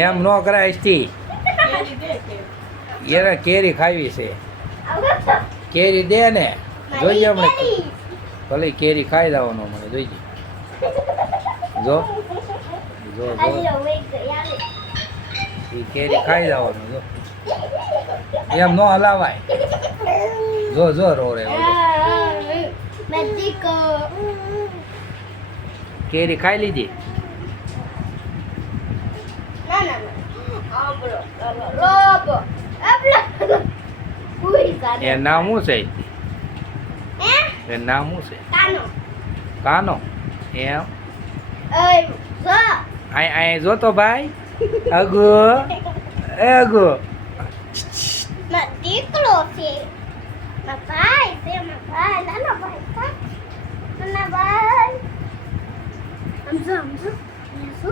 એમ ન કરાય કેરી. એને કેરી ખાવી છે. કેરી દે ને જોઈએ હમણે ભલે કેરી ખાઈ દેવાનો મને જોઈએ જો જો જો. કેરી ખાઈ જવાનું જો. એમ ન હલાવાય. જો જો રો રે કેરી ખાઈ લીધી? એ નામ શું છે એ નામ શું છે કાનો એમ આય આય જોતો ભાઈ અગો એ અગો દીકરો છે મારા ભાઈ છે મારા ભાઈ નાના ભાઈ છે નાના ભાઈ સમજો સમજો સમજો